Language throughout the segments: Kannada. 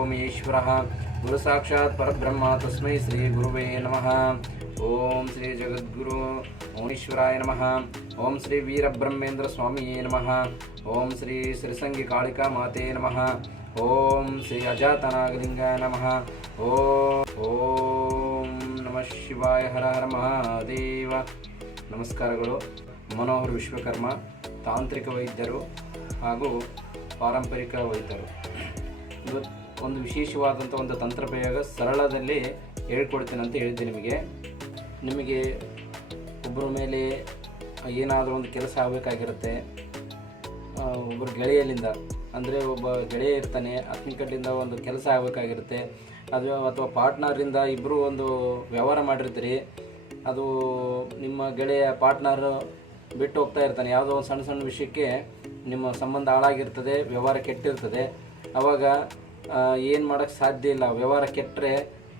ಓಮೇಶ್ವರಃ ಗುರು ಸಾಕ್ಷಾತ್ ಪರಬ್ರಹ್ಮ ತಸ್ಮೈ ಶ್ರೀ ಗುರುವೇ ನಮಃ. ಓಂ ಶ್ರೀ ಜಗದ್ಗುರು ಓಮೇಶ್ವರಾಯ ನಮಃ. ಓಂ ಶ್ರೀ ವೀರಬ್ರಹ್ಮೇಂದ್ರ ಸ್ವಾಮಿಯೇ ನಮಃ. ಓಂ ಶ್ರೀ ಶ್ರೀಸಂಗಿ ಕಾಳಿಕಾ ಮಾತೆ ನಮಃ. ಓಂ ಶ್ರೀ ಅಜಾತನಾಗಲಿಂಗಾಯ ನಮಃ. ಓಂ ನಮಃ ಶಿವಾಯ. ಹರ ಹರ ಮಹಾದೇವ. ನಮಸ್ಕಾರಗಳು. ಮನೋಹರ್ ವಿಶ್ವಕರ್ಮ, ತಾಂತ್ರಿಕ ವೈದ್ಯರು ಹಾಗೂ ಪಾರಂಪರಿಕ ವೈದ್ಯರು. ಇವತ್ತು ಒಂದು ವಿಶೇಷವಾದಂಥ ಒಂದು ತಂತ್ರ ಪ್ರಯೋಗ ಸರಳದಲ್ಲಿ ಹೇಳ್ಕೊಡ್ತೀನಿ ಅಂತ ಹೇಳಿದ್ದೆ. ನಿಮಗೆ ಒಬ್ಬರ ಮೇಲೆ ಏನಾದರೂ ಒಂದು ಕೆಲಸ ಆಗಬೇಕಾಗಿರುತ್ತೆ. ಒಬ್ಬರು ಗೆಳೆಯಲಿಂದ, ಅಂದರೆ ಒಬ್ಬ ಗೆಳೆಯ ಇರ್ತಾನೆ, ಆತನ ಕಡೆಯಿಂದ ಒಂದು ಕೆಲಸ ಆಗಬೇಕಾಗಿರುತ್ತೆ. ಅದು ಅಥವಾ ಪಾರ್ಟ್ನರಿಂದ ಇಬ್ಬರು ಒಂದು ವ್ಯವಹಾರ ಮಾಡಿರ್ತೀರಿ. ಅದು ನಿಮ್ಮ ಗೆಳೆಯ ಪಾರ್ಟ್ನರ್ ಬಿಟ್ಟು ಹೋಗ್ತಾ ಇರ್ತಾನೆ. ಯಾವುದೋ ಒಂದು ಸಣ್ಣ ಸಣ್ಣ ವಿಷಯಕ್ಕೆ ನಿಮ್ಮ ಸಂಬಂಧ ಹಾಳಾಗಿರ್ತದೆ, ವ್ಯವಹಾರ ಕೆಟ್ಟಿರ್ತದೆ. ಆವಾಗ ಏನು ಮಾಡೋಕ್ಕೆ ಸಾಧ್ಯ ಇಲ್ಲ. ವ್ಯವಹಾರ ಕೆಟ್ಟರೆ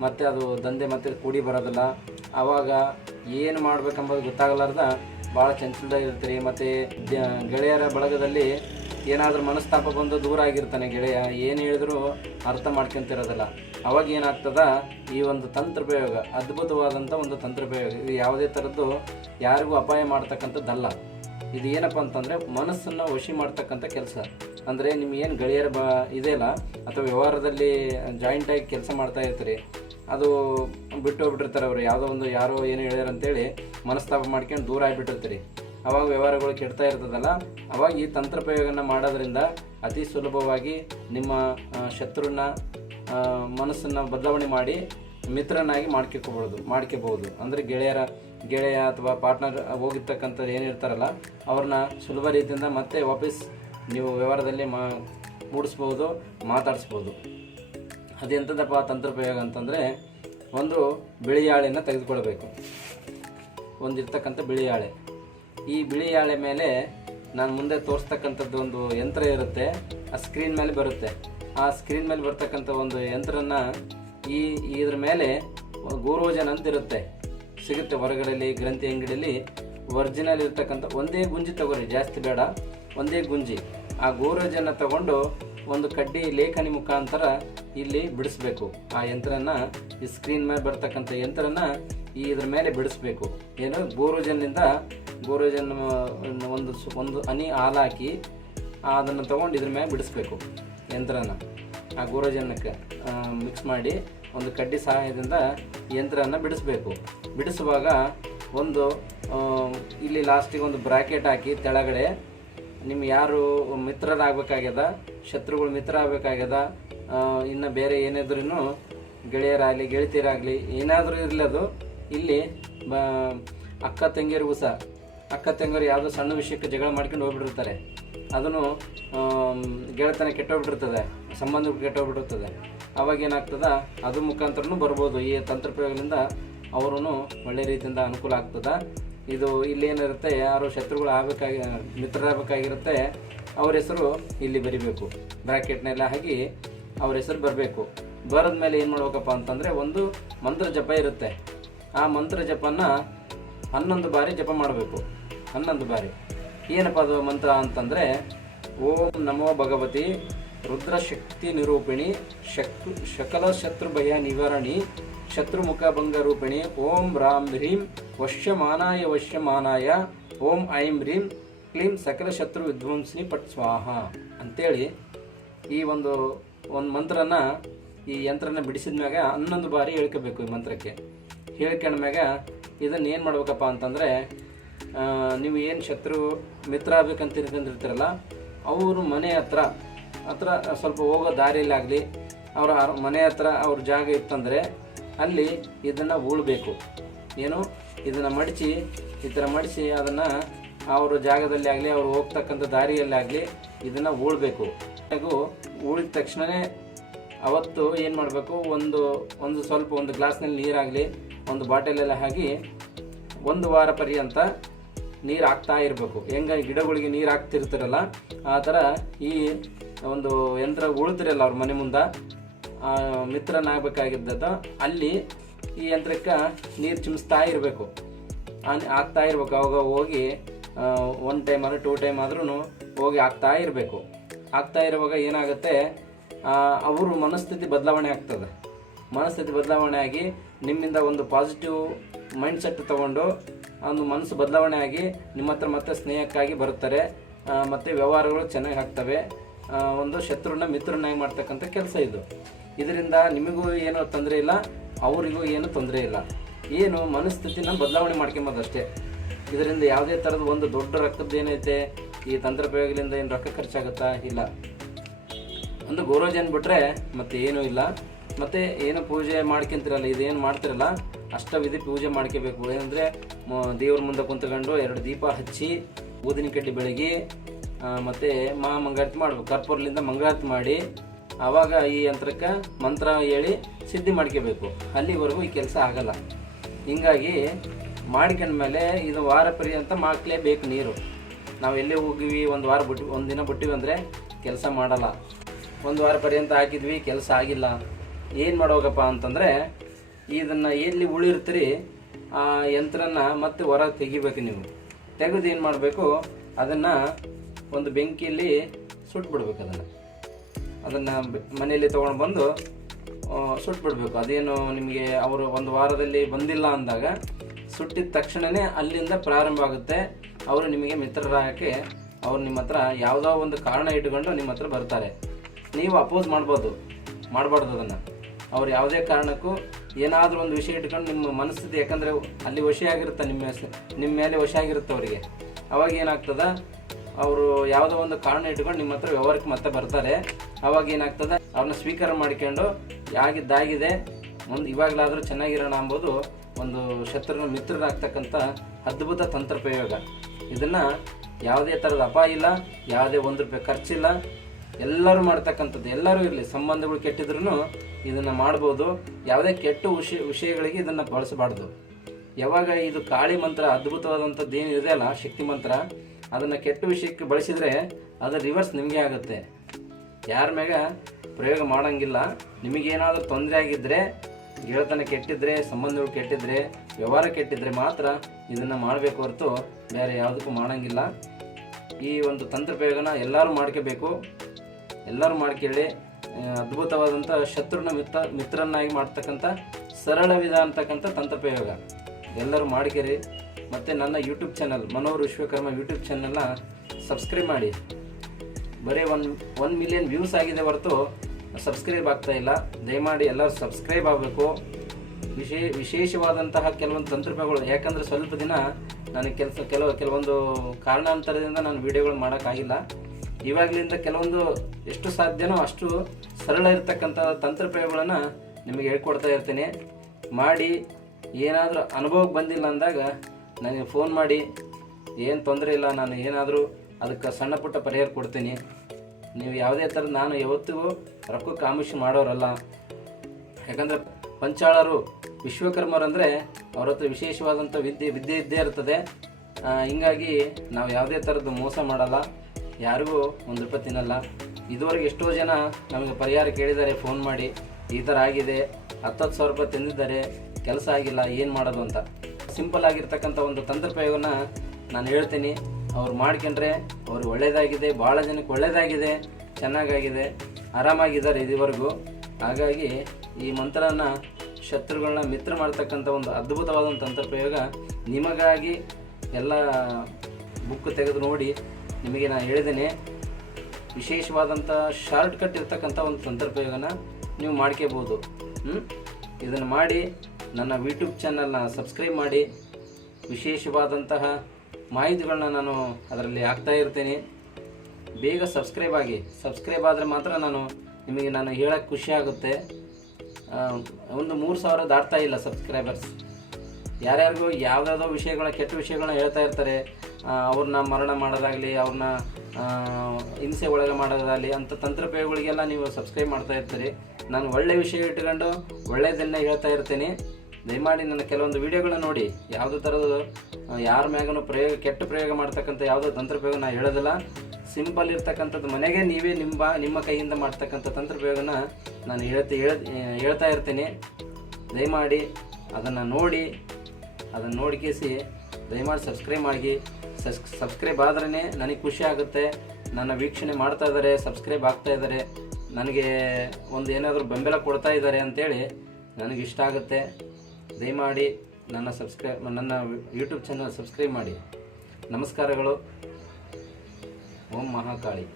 ಮತ್ತೆ ಅದು ದಂಧೆ ಮತ್ತೆ ಕೂಡಿ ಬರೋದಿಲ್ಲ. ಆವಾಗ ಏನು ಮಾಡ್ಬೇಕೆಂಬುದು ಗೊತ್ತಾಗಲಾರ್ದ ಭಾಳ ಚಂಚಲದಾಗಿರ್ತೀರಿ. ಮತ್ತು ಗೆಳೆಯರ ಬಳಗದಲ್ಲಿ ಏನಾದರೂ ಮನಸ್ತಾಪ ಬಂದು ದೂರ ಆಗಿರ್ತಾನೆ ಗೆಳೆಯ, ಏನು ಹೇಳಿದ್ರು ಅರ್ಥ ಮಾಡ್ಕೊಂತಿರೋದಿಲ್ಲ. ಅವಾಗ ಏನಾಗ್ತದ, ಈ ಒಂದು ತಂತ್ರ ಪ್ರಯೋಗ ಅದ್ಭುತವಾದಂಥ ಒಂದು ತಂತ್ರ ಪ್ರಯೋಗ. ಇದು ಯಾವುದೇ ಥರದ್ದು ಯಾರಿಗೂ ಅಪಾಯ ಮಾಡ್ತಕ್ಕಂಥದ್ದಲ್ಲ. ಇದು ಏನಪ್ಪ ಅಂತಂದರೆ ಮನಸ್ಸನ್ನು ವಶಿ ಮಾಡ್ತಕ್ಕಂಥ ಕೆಲಸ. ಅಂದರೆ ನಿಮ್ಗೇನು ಗೆಳೆಯರ ಇದೆಯಲ್ಲ, ಅಥವಾ ವ್ಯವಹಾರದಲ್ಲಿ ಜಾಯಿಂಟಾಗಿ ಕೆಲಸ ಮಾಡ್ತಾ ಇರ್ತೀರಿ, ಅದು ಬಿಟ್ಟು ಹೋಗ್ಬಿಟ್ಟಿರ್ತಾರೆ. ಅವರು ಯಾರೋ ಏನು ಹೇಳ್ಯಾರಂತೇಳಿ ಮನಸ್ತಾಪ ಮಾಡ್ಕೊಂಡು ದೂರ ಆಗಿಬಿಟ್ಟಿರ್ತೀರಿ. ಅವಾಗ ವ್ಯವಹಾರಗಳು ಕೆಡ್ತಾ ಇರ್ತದಲ್ಲ, ಅವಾಗ ಈ ತಂತ್ರ ಪ್ರಯೋಗನ ಮಾಡೋದ್ರಿಂದ ಅತಿ ಸುಲಭವಾಗಿ ನಿಮ್ಮ ಶತ್ರುನ ಮನಸ್ಸನ್ನು ಬದಲಾವಣೆ ಮಾಡಿ ಮಿತ್ರನಾಗಿ ಮಾಡ್ಕೋಬಹುದು. ಅಂದರೆ ಗೆಳೆಯ ಅಥವಾ ಪಾರ್ಟ್ನರ್ ಹೋಗಿರ್ತಕ್ಕಂಥದ್ದು ಏನಿರ್ತಾರಲ್ಲ, ಅವ್ರನ್ನ ಸುಲಭ ರೀತಿಯಿಂದ ಮತ್ತೆ ವಾಪಸ್ ನೀವು ವ್ಯವಹಾರದಲ್ಲಿ ಮೂಡಿಸ್ಬೋದು, ಮಾತಾಡಿಸ್ಬೋದು. ಅದೆಂಥದಪ್ಪ ತಂತ್ರ ಪ್ರಯೋಗ ಅಂತಂದರೆ, ಒಂದು ಬಿಳಿ ಹಾಳೆಯನ್ನು ತೆಗೆದುಕೊಳ್ಬೇಕು. ಒಂದಿರ್ತಕ್ಕಂಥ ಬಿಳಿ ಹಾಳೆ. ಈ ಬಿಳಿ ಹಾಳೆ ಮೇಲೆ ನಾನು ಮುಂದೆ ತೋರಿಸ್ತಕ್ಕಂಥದ್ದು ಒಂದು ಯಂತ್ರ ಇರುತ್ತೆ. ಆ ಸ್ಕ್ರೀನ್ ಮೇಲೆ ಬರುತ್ತೆ. ಆ ಸ್ಕ್ರೀನ್ ಮೇಲೆ ಬರ್ತಕ್ಕಂಥ ಒಂದು ಯಂತ್ರನ ಇದ್ರ ಮೇಲೆ ಗೋರೋಜನ್ ಅಂತ ಇರುತ್ತೆ, ಸಿಗುತ್ತೆ ಹೊರಗಡೆಯಲ್ಲಿ ಗ್ರಂಥಿ ಅಂಗಡಿಯಲ್ಲಿ. ಒರಿಜಿನಲ್ ಇರ್ತಕ್ಕಂಥ ಒಂದೇ ಗುಂಜಿ ತಗೋರಿ, ಜಾಸ್ತಿ ಬೇಡ, ಒಂದೇ ಗುಂಜಿ. ಆ ಗೋರೋಜನ್ನ ತಗೊಂಡು ಒಂದು ಕಡ್ಡಿ ಲೇಖನಿ ಮುಖಾಂತರ ಇಲ್ಲಿ ಬಿಡಿಸ್ಬೇಕು. ಆ ಯಂತ್ರನ, ಈ ಸ್ಕ್ರೀನ್ ಮೇಲೆ ಬರ್ತಕ್ಕಂಥ ಯಂತ್ರನ ಇದ್ರ ಮೇಲೆ ಬಿಡಿಸ್ಬೇಕು. ಏನು, ಗೋರೋಜನ್ ಒಂದು ಹನಿ ಹಾಲು ಹಾಕಿ ಅದನ್ನು ತೊಗೊಂಡು ಇದ್ರ ಮೇಲೆ ಬಿಡಿಸ್ಬೇಕು ಯಂತ್ರನ. ಆ ಗೋರೋಜನಕ್ಕೆ ಮಿಕ್ಸ್ ಮಾಡಿ ಒಂದು ಕಡ್ಡಿ ಸಹಾಯದಿಂದ ಯಂತ್ರನ ಬಿಡಿಸ್ಬೇಕು. ಬಿಡಿಸುವಾಗ ಇಲ್ಲಿ ಲಾಸ್ಟಿಗೆ ಒಂದು ಬ್ರಾಕೆಟ್ ಹಾಕಿ ಕೆಳಗಡೆ ನಿಮ್ಮ ಯಾರು ಮಿತ್ರರಾಗಬೇಕಾಗ್ಯದ, ಶತ್ರುಗಳು ಮಿತ್ರ ಆಗಬೇಕಾಗ್ಯದ, ಇನ್ನು ಬೇರೆ ಏನಾದ್ರೂ ಗೆಳೆಯರಾಗಲಿ ಗೆಳತಿಯರಾಗಲಿ ಏನಾದರೂ ಇರಲಿ, ಅದು ಇಲ್ಲಿ ಅಕ್ಕ ತಂಗಿಯರು ಯಾವುದೋ ಸಣ್ಣ ವಿಷಯಕ್ಕೆ ಜಗಳ ಮಾಡ್ಕೊಂಡು ಹೋಗ್ಬಿಟ್ಟಿರ್ತಾರೆ. ಅದನ್ನು ಗೆಳೆತನ ಕೆಟ್ಟೋಗ್ಬಿಟ್ಟಿರ್ತದೆ, ಸಂಬಂಧ ಕೆಟ್ಟೋಗ್ಬಿಟ್ಟಿರ್ತದೆ. ಅವಾಗ ಏನಾಗ್ತದ, ಅದ್ರ ಮುಖಾಂತರನೂ ಬರ್ಬೋದು. ಈ ತಂತ್ರ ಪ್ರಯೋಗದಿಂದ ಅವರೂ ಒಳ್ಳೆ ರೀತಿಯಿಂದ ಅನುಕೂಲ ಆಗ್ತದೆ. ಇದು ಇಲ್ಲೇನಿರುತ್ತೆ, ಯಾರು ಶತ್ರುಗಳು ಮಿತ್ರರಾಗಬೇಕಾಗಿರುತ್ತೆ, ಅವ್ರ ಹೆಸರು ಇಲ್ಲಿ ಬರಿಬೇಕು. ಬ್ರ್ಯಾಕೆಟ್ನೆಲ್ಲ ಹಾಕಿ ಅವ್ರ ಹೆಸರು ಬರಬೇಕು. ಬರೆದ ಮೇಲೆ ಏನು ಮಾಡ್ಬೇಕಪ್ಪ ಅಂತಂದರೆ, ಒಂದು ಮಂತ್ರ ಜಪ ಇರುತ್ತೆ. ಆ ಮಂತ್ರ ಜಪನ 11 ಬಾರಿ ಜಪ ಮಾಡಬೇಕು. 11 ಬಾರಿ. ಏನಪ್ಪ ಅದು ಮಂತ್ರ ಅಂತಂದರೆ, ಓಂ ನಮೋ ಭಗವತಿ ರುದ್ರಶಕ್ತಿ ನಿರೂಪಿಣಿ ಶಕಲ ಶತ್ರು ಭಯ ನಿವಾರಣಿ ಶತ್ರುಮುಖ ಭಂಗ ರೂಪಿಣಿ ಓಂ ರಾಂ ಹ್ರೀಂ ವಶ್ಯಮಾನಾಯ ಓಂ ಐಂ ಹ್ರೀಂ ಕ್ಲೀಂ ಸಕಲ ಶತ್ರು ವಿಧ್ವಂಸಿನಿ ಪಟ್ ಸ್ವಾಹ ಅಂತೇಳಿ ಈ ಒಂದು ಮಂತ್ರನ, ಈ ಯಂತ್ರನ ಬಿಡಿಸಿದ ಮ್ಯಾಗ 11 ಬಾರಿ ಹೇಳ್ಕೋಬೇಕು. ಈ ಮಂತ್ರಕ್ಕೆ ಹೇಳ್ಕೊಂಡ್ಮ್ಯಾಗ ಇದನ್ನು ಏನು ಮಾಡ್ಬೇಕಪ್ಪ ಅಂತಂದರೆ, ನೀವು ಏನು ಮಿತ್ರ ಆಗ್ಬೇಕಂತಿರ್ತಿರಲ್ಲ, ಅವರು ಮನೆ ಹತ್ರ ಸ್ವಲ್ಪ ಹೋಗೋ ದಾರಿಯಲ್ಲಾಗಲಿ, ಅವರ ಮನೆ ಹತ್ರ ಅವ್ರ ಜಾಗ ಇತ್ತಂದರೆ ಅಲ್ಲಿ ಇದನ್ನು ಉಳ್ಬೇಕು. ಇದನ್ನು ಈ ಥರ ಮಡಿಸಿ ಅದನ್ನು ಅವ್ರ ಜಾಗದಲ್ಲಿ ಆಗಲಿ, ಅವ್ರು ಹೋಗ್ತಕ್ಕಂಥ ದಾರಿಯಲ್ಲಾಗಲಿ ಇದನ್ನು ಉಳ್ಬೇಕು. ಹಾಗೂ ಉಳಿದ ತಕ್ಷಣವೇ ಅವತ್ತು ಏನು ಮಾಡಬೇಕು, ಒಂದು ಗ್ಲಾಸ್ನಲ್ಲಿ ನೀರಾಗಲಿ, ಒಂದು ಬಾಟಲೆಲ್ಲ ಹಾಕಿ 1 ವಾರ ಪರ್ಯಂತ ನೀರು ಹಾಕ್ತಾ ಇರಬೇಕು. ಗಿಡಗಳಿಗೆ ನೀರು ಹಾಕ್ತಿರ್ತಾರಲ್ಲ, ಆ ಥರ ಈ ಒಂದು ಯಂತ್ರ ಉಳಿದ್ರಲ್ಲ ಅವ್ರ ಮನೆ ಮುಂದೆ ಮಿತ್ರನಾಗಬೇಕಾಗಿದ್ದದ್ದು, ಅಲ್ಲಿ ಈ ಯಂತ್ರಕ್ಕೆ ನೀರು ಚಿಮ್ಮಿಸ್ತಾ ಇರಬೇಕು, ಹಾಕ್ತಾ ಇರಬೇಕು. ಅವಾಗ ಹೋಗಿ 1 ಟೈಮ್ ಆದರೂ 2 ಟೈಮ್ ಆದ್ರೂ ಹೋಗಿ ಹಾಕ್ತಾ ಇರಬೇಕು. ಹಾಕ್ತಾ ಇರುವಾಗ ಏನಾಗುತ್ತೆ, ಅವರು ಮನಸ್ಥಿತಿ ಬದಲಾವಣೆ ಆಗ್ತದೆ. ಮನಸ್ಥಿತಿ ಬದಲಾವಣೆ ಆಗಿ ನಿಮ್ಮಿಂದ ಒಂದು ಪಾಸಿಟಿವ್ ಮೈಂಡ್ಸೆಟ್ ತೊಗೊಂಡು ಒಂದು ಮನಸ್ಸು ಬದಲಾವಣೆ ಆಗಿ ನಿಮ್ಮ ಹತ್ರ ಮತ್ತೆ ಸ್ನೇಹಕ್ಕಾಗಿ ಬರುತ್ತಾರೆ. ಮತ್ತು ವ್ಯವಹಾರಗಳು ಚೆನ್ನಾಗಿ ಆಗ್ತವೆ. ಒಂದು ಶತ್ರುನ ಮಿತ್ರನಾಗಿ ಮಾಡ್ತಕ್ಕಂಥ ಕೆಲಸ ಇದು. ಇದರಿಂದ ನಿಮಗೂ ಏನೂ ತೊಂದರೆ ಇಲ್ಲ, ಅವರಿಗೂ ಏನೂ ತೊಂದರೆ ಇಲ್ಲ. ಏನು ಮನಸ್ಥಿತಿನ ಬದಲಾವಣೆ ಮಾಡ್ಕೊಂಬೋದಷ್ಟೇ. ಇದರಿಂದ ಯಾವುದೇ ಥರದ ಒಂದು ದೊಡ್ಡ ರೊಕ್ಕದ್ದು ಏನೈತೆ ಈ ತಂತ್ರ ಪ್ರಯೋಗದಿಂದ ಏನು ರೊಕ್ಕ ಖರ್ಚಾಗುತ್ತಾ? ಇಲ್ಲ. ಒಂದು ಗೋರೋಜನ್ ಬಿಟ್ಟರೆ ಮತ್ತೆ ಏನೂ ಇಲ್ಲ. ಮತ್ತು ಏನು ಪೂಜೆ ಮಾಡ್ಕೊಂತಿರಲ್ಲ, ಇದೇನು ಮಾಡ್ತಿರಲ್ಲ ಅಷ್ಟವಿಧಿ ಪೂಜೆ ಮಾಡ್ಕೋಬೇಕು. ಏನಂದರೆ ದೇವ್ರ ಮುಂದೆ ಕುಂತ್ಕೊಂಡು 2 ದೀಪ ಹಚ್ಚಿ ಊದಿನ ಕಡ್ಡಿ ಬೆಳಗಿ ಮತ್ತು ಮಂಗಳಾರತಿ ಮಾಡ್ಬೇಕು. ಕರ್ಪೂರಲಿಂದ ಮಂಗಳಾರತಿ ಮಾಡಿ ಆವಾಗ ಈ ಯಂತ್ರಕ್ಕೆ ಮಂತ್ರ ಹೇಳಿ ಸಿದ್ಧಿ ಮಾಡ್ಕೋಬೇಕು. ಅಲ್ಲಿವರೆಗೂ ಈ ಕೆಲಸ ಆಗಲ್ಲ. ಹೀಗಾಗಿ ಮಾಡ್ಕೊಂಡ್ಮೇಲೆ ಇದು ವಾರ ಪರ್ಯಂತ ಮಾಡಲೇಬೇಕು. ನೀರು ನಾವು ಎಲ್ಲೇ ಹೋಗಿವಿ ಒಂದು ವಾರ ಬಿಟ್ಟು ಒಂದು ದಿನ ಬಿಟ್ಟಿವಿ ಅಂದರೆ ಕೆಲಸ ಮಾಡಲ್ಲ. 1 ವಾರ ಪರ್ಯಂತ ಹಾಕಿದ್ವಿ, ಕೆಲಸ ಆಗಿಲ್ಲ. ಏನು ಮಾಡೋಗಪ್ಪ ಅಂತಂದರೆ ಇದನ್ನು ಎಲ್ಲಿ ಉಳಿರ್ತೀರಿ ಆ ಯಂತ್ರನ ಮತ್ತೆ ಹೊರಗೆ ತೆಗಿಬೇಕು. ನೀವು ತೆಗೆದು ಏನು ಮಾಡಬೇಕು, ಅದನ್ನು ಒಂದು ಬೆಂಕಿಯಲ್ಲಿ ಸುಟ್ಬಿಡ್ಬೇಕು. ಅದನ್ನು ಮನೆಯಲ್ಲಿ ತೊಗೊಂಡು ಬಂದು ಸುಟ್ಬಿಡ್ಬೇಕು. ಅದೇನು ನಿಮಗೆ ಅವರು 1 ವಾರದಲ್ಲಿ ಬಂದಿಲ್ಲ ಅಂದಾಗ ಸುಟ್ಟಿದ ತಕ್ಷಣವೇ ಅಲ್ಲಿಂದ ಪ್ರಾರಂಭ ಆಗುತ್ತೆ. ಅವರು ನಿಮಗೆ ಮಿತ್ರರಾಗಕ್ಕೆ ಅವ್ರು ನಿಮ್ಮ ಹತ್ರ ಯಾವುದೋ ಒಂದು ಕಾರಣ ಇಟ್ಕೊಂಡು ನಿಮ್ಮ ಹತ್ರ ಬರ್ತಾರೆ. ನೀವು ಅಪೋಸ್ ಮಾಡಬಾರ್ದು ಅದನ್ನು. ಅವ್ರು ಯಾವುದೇ ಕಾರಣಕ್ಕೂ ಏನಾದರೂ ಒಂದು ವಿಷಯ ಇಟ್ಕೊಂಡು ನಿಮ್ಮ ಮನಸ್ಥಿತಿ, ಯಾಕಂದರೆ ಅಲ್ಲಿ ವಶ ಆಗಿರುತ್ತೆ, ನಿಮ್ಮ ಮೇಲೆ ವಶ ಆಗಿರುತ್ತೆ ಅವರಿಗೆ. ಅವಾಗ ಏನಾಗ್ತದೆ, ಅವರು ಯಾವುದೋ ಒಂದು ಕಾರಣ ಇಟ್ಕೊಂಡು ನಿಮ್ಮ ಹತ್ರ ವ್ಯವಹಾರಕ್ಕೆ ಮತ್ತೆ ಬರ್ತಾರೆ. ಅವಾಗ ಏನಾಗ್ತದೆ, ಅವ್ರನ್ನ ಸ್ವೀಕಾರ ಮಾಡಿಕೊಂಡು ಆಗಿದ್ದಾಗಿದೆ, ಇವಾಗಲಾದರೂ ಚೆನ್ನಾಗಿರೋಣ ಅಂಬೋದು ಒಂದು ಶತ್ರುನ ಮಿತ್ರರಾಗ್ತಕ್ಕಂಥ ಅದ್ಭುತ ತಂತ್ರ ಪ್ರಯೋಗ. ಇದನ್ನು ಯಾವುದೇ ಥರದ ಅಪಾಯ ಇಲ್ಲ, ಯಾವುದೇ 1 ರೂಪಾಯಿ ಖರ್ಚಿಲ್ಲ. ಎಲ್ಲರೂ ಮಾಡ್ತಕ್ಕಂಥದ್ದು. ಎಲ್ಲರೂ ಇರಲಿ, ಸಂಬಂಧಗಳು ಕೆಟ್ಟಿದ್ರೂ ಇದನ್ನು ಮಾಡ್ಬೋದು. ಯಾವುದೇ ಕೆಟ್ಟ ವಿಷಯಗಳಿಗೆ ಇದನ್ನು ಬಳಸಬಾರ್ದು. ಯಾವಾಗ ಇದು ಕಾಳಿ ಮಂತ್ರ ಅದ್ಭುತವಾದಂಥದ್ದು ಏನಿದೆ ಅಲ್ಲ, ಶಕ್ತಿ ಮಂತ್ರ, ಅದನ್ನು ಕೆಟ್ಟ ವಿಷಯಕ್ಕೆ ಬಳಸಿದರೆ ಅದು ರಿವರ್ಸ್ ನಿಮಗೆ ಆಗುತ್ತೆ. ಯಾರ ಮ್ಯಾಗ ಪ್ರಯೋಗ ಮಾಡೋಂಗಿಲ್ಲ. ನಿಮಗೇನಾದರೂ ತೊಂದರೆ ಆಗಿದ್ದರೆ, ಗೆಳೆತನ ಕೆಟ್ಟಿದ್ರೆ, ಸಂಬಂಧಗಳು ಕೆಟ್ಟಿದ್ರೆ, ವ್ಯವಹಾರ ಕೆಟ್ಟಿದ್ರೆ ಮಾತ್ರ ಇದನ್ನು ಮಾಡಬೇಕು ಹೊರತು ಬೇರೆ ಯಾವುದಕ್ಕೂ ಮಾಡೋಂಗಿಲ್ಲ. ಈ ಒಂದು ತಂತ್ರ ಪ್ರಯೋಗನ ಎಲ್ಲರೂ ಮಾಡ್ಕೋಬೇಕು. ಎಲ್ಲರೂ ಮಾಡ್ಕೊಳ್ಳಿ. ಅದ್ಭುತವಾದಂಥ ಶತ್ರುನ ಮಿತ್ರನಾಗಿ ಮಾಡ್ತಕ್ಕಂಥ ಸರಳ ವಿಧ ಅಂತಕ್ಕಂಥ ತಂತ್ರ ಪ್ರಯೋಗ ಎಲ್ಲರೂ ಮಾಡ್ಕೊರಿ. ಮತ್ತು ನನ್ನ YouTube channel Manohar Vishwakarma YouTube ಚಾನಲ್ನ ಸಬ್ಸ್ಕ್ರೈಬ್ ಮಾಡಿ. ಬರೀ 1 ಮಿಲಿಯನ್ ವ್ಯೂಸ್ ಆಗಿದೆ ಹೊರತು ಸಬ್ಸ್ಕ್ರೈಬ್ ಆಗ್ತಾ ಇಲ್ಲ. ದಯಮಾಡಿ ಎಲ್ಲರೂ ಸಬ್ಸ್ಕ್ರೈಬ್ ಆಗಬೇಕು. ವಿಶೇಷವಾದಂತಹ ಕೆಲವೊಂದು ತಂತ್ರಗಳು, ಯಾಕಂದರೆ ಸ್ವಲ್ಪ ದಿನ ನನಗೆ ಕೆಲವೊಂದು ಕಾರಣಾಂತರದಿಂದ ನಾನು ವೀಡಿಯೋಗಳು ಮಾಡೋಕ್ಕಾಗಿಲ್ಲ. ಇವಾಗಲಿಂದ ಕೆಲವೊಂದು ಎಷ್ಟು ಸಾಧ್ಯನೋ ಅಷ್ಟು ಸರಳ ಇರತಕ್ಕಂಥ ತಂತ್ರ ಪ್ರಯೋಗಗಳನ್ನು ನಿಮಗೆ ಹೇಳ್ಕೊಡ್ತಾ ಇರ್ತೀನಿ. ಮಾಡಿ ಏನಾದರೂ ಅನುಭವಕ್ಕೆ ಬಂದಿಲ್ಲ ಅಂದಾಗ ನನಗೆ ಫೋನ್ ಮಾಡಿ, ಏನು ತೊಂದರೆ ಇಲ್ಲ, ನಾನು ಏನಾದರೂ ಅದಕ್ಕೆ ಸಣ್ಣ ಪುಟ್ಟ ಪರಿಹಾರ ಕೊಡ್ತೀನಿ. ನೀವು ಯಾವುದೇ ಥರದ, ನಾನು ಯಾವತ್ತಿಗೂ ರೊಕ್ಕಕ್ಕೆ ಆಮಿಷ ಮಾಡೋರಲ್ಲ. ಯಾಕಂದರೆ ಪಂಚಾಳರು ವಿಶ್ವಕರ್ಮರಂದರೆ ಅವ್ರ ಹತ್ರ ವಿಶೇಷವಾದಂಥ ವಿದ್ಯೆ ಇದ್ದೇ ಇರ್ತದೆ. ಹೀಗಾಗಿ ನಾವು ಯಾವುದೇ ಥರದ್ದು ಮೋಸ ಮಾಡಲ್ಲ, ಯಾರಿಗೂ 1 ರೂಪಾಯಿ ತಿನ್ನಲ್ಲ. ಇದುವರೆಗೆ ಎಷ್ಟೋ ಜನ ನಮಗೆ ಪರಿಹಾರ ಕೇಳಿದ್ದಾರೆ ಫೋನ್ ಮಾಡಿ, ಈ ಥರ ಆಗಿದೆ, 10,000 ರೂಪಾಯಿ ತಿಂದಿದ್ದಾರೆ, ಕೆಲಸ ಆಗಿಲ್ಲ, ಏನು ಮಾಡೋದು ಅಂತ. ಸಿಂಪಲ್ ಆಗಿರ್ತಕ್ಕಂಥ ಒಂದು ತಂತ್ರ ಪ್ರಯೋಗನ ನಾನು ಹೇಳ್ತೀನಿ. ಅವ್ರು ಮಾಡ್ಕೊಂಡ್ರೆ ಅವ್ರಿಗೆ ಒಳ್ಳೆಯದಾಗಿದೆ, ಭಾಳ ಜನಕ್ಕೆ ಒಳ್ಳೆಯದಾಗಿದೆ, ಚೆನ್ನಾಗಾಗಿದೆ, ಆರಾಮಾಗಿದ್ದಾರೆ ಇದುವರೆಗೂ. ಹಾಗಾಗಿ ಈ ಮಂತ್ರನ ಶತ್ರುಗಳನ್ನ ಮಿತ್ರ ಮಾಡ್ತಕ್ಕಂಥ ಒಂದು ಅದ್ಭುತವಾದ ತಂತ್ರ ಪ್ರಯೋಗ ನಿಮಗಾಗಿ ಎಲ್ಲ ಬುಕ್ ತೆಗೆದು ನೋಡಿ ನಿಮಗೆ ನಾನು ಹೇಳಿದ್ದೇನೆ. ವಿಶೇಷವಾದಂಥ ಶಾರ್ಟ್ ಕಟ್ ಇರ್ತಕ್ಕಂಥ ಒಂದು ತಂತ್ರ ಪ್ರಯೋಗನ ನೀವು ಮಾಡ್ಕೋಬೋದು. ಇದನ್ನು ಮಾಡಿ ನನ್ನ ಯೂಟ್ಯೂಬ್ ಚಾನಲ್ನ ಸಬ್ಸ್ಕ್ರೈಬ್ ಮಾಡಿ. ವಿಶೇಷವಾದಂತಹ ಮಾಹಿತಿಗಳನ್ನ ನಾನು ಅದರಲ್ಲಿ ಹಾಕ್ತಾ ಇರ್ತೀನಿ. ಬೇಗ ಸಬ್ಸ್ಕ್ರೈಬ್ ಆಗಿ. ಸಬ್ಸ್ಕ್ರೈಬ್ ಆದರೆ ಮಾತ್ರ ನಿಮಗೆ ನಾನು ಹೇಳೋಕ್ಕೆ ಖುಷಿ ಆಗುತ್ತೆ. ಒಂದು 3,000 ದಾಟ್ತಾ ಇಲ್ಲ ಸಬ್ಸ್ಕ್ರೈಬರ್ಸ್. ಯಾರ್ಯಾರಿಗೂ ಯಾವುದಾದ್ರೂ ಕೆಟ್ಟ ವಿಷಯಗಳನ್ನ ಹೇಳ್ತಾ ಇರ್ತಾರೆ. ಅವ್ರನ್ನ ಮರಣ ಮಾಡೋದಾಗಲಿ, ಅವ್ರನ್ನ ಹಿಂಸೆ ಒಳಗೆ ಮಾಡೋದಾಗಲಿ ಅಂಥ ತಂತ್ರ ಪ್ರಯೋಗಗಳಿಗೆಲ್ಲ ನೀವು ಸಬ್ಸ್ಕ್ರೈಬ್ ಮಾಡ್ತಾ ಇರ್ತೀರಿ. ನಾನು ಒಳ್ಳೆಯ ವಿಷಯ ಇಟ್ಕೊಂಡು ಒಳ್ಳೆಯದನ್ನೇ ಹೇಳ್ತಾ ಇರ್ತೀನಿ. ದಯಮಾಡಿ ನನ್ನ ಕೆಲವೊಂದು ವೀಡಿಯೋಗಳನ್ನ ನೋಡಿ. ಯಾವುದೇ ಥರದ್ದು ಯಾರ ಮ್ಯಾಗೂ ಕೆಟ್ಟ ಪ್ರಯೋಗ ಮಾಡ್ತಕ್ಕಂಥ ಯಾವುದೋ ತಂತ್ರ ಪ್ರಯೋಗ ನಾನು ಹೇಳೋದಿಲ್ಲ. ಸಿಂಪಲ್ ಇರ್ತಕ್ಕಂಥದ್ದು ಮನೆಗೆ ನೀವೇ ನಿಮ್ಮ ಕೈಯಿಂದ ಮಾಡ್ತಕ್ಕಂಥ ತಂತ್ರ ಪ್ರಯೋಗನ ನಾನು ಹೇಳ್ತಾ ಇರ್ತೀನಿ. ದಯಮಾಡಿ ಅದನ್ನು ನೋಡಿಕೇಸಿ ದಯಮಾಡಿ ಸಬ್ಸ್ಕ್ರೈಬ್ ಆಗಿ. ಸಬ್ಸ್ಕ್ರೈಬ್ ಆದ್ರೇ ನನಗೆ ಖುಷಿ ಆಗುತ್ತೆ. ನನ್ನ ವೀಕ್ಷಣೆ ಮಾಡ್ತಾ ಇದ್ದಾರೆ, ಸಬ್ಸ್ಕ್ರೈಬ್ ಆಗ್ತಾ ಇದ್ದಾರೆ. ನನಗೆ ಒಂದು ಏನಾದರೂ ಬೆಂಬಲ ಕೊಡ್ತಾ ಇದ್ದಾರೆ ಅಂತೇಳಿ ನನಗೆ ಇಷ್ಟ ಆಗುತ್ತೆ. ದಯಮಾಡಿ ನನ್ನ ಯೂಟ್ಯೂಬ್ ಚಾನಲ್ ಸಬ್ಸ್ಕ್ರೈಬ್ ಮಾಡಿ. ನಮಸ್ಕಾರಗಳು. ಓಂ ಮಹಾಕಾಳಿ.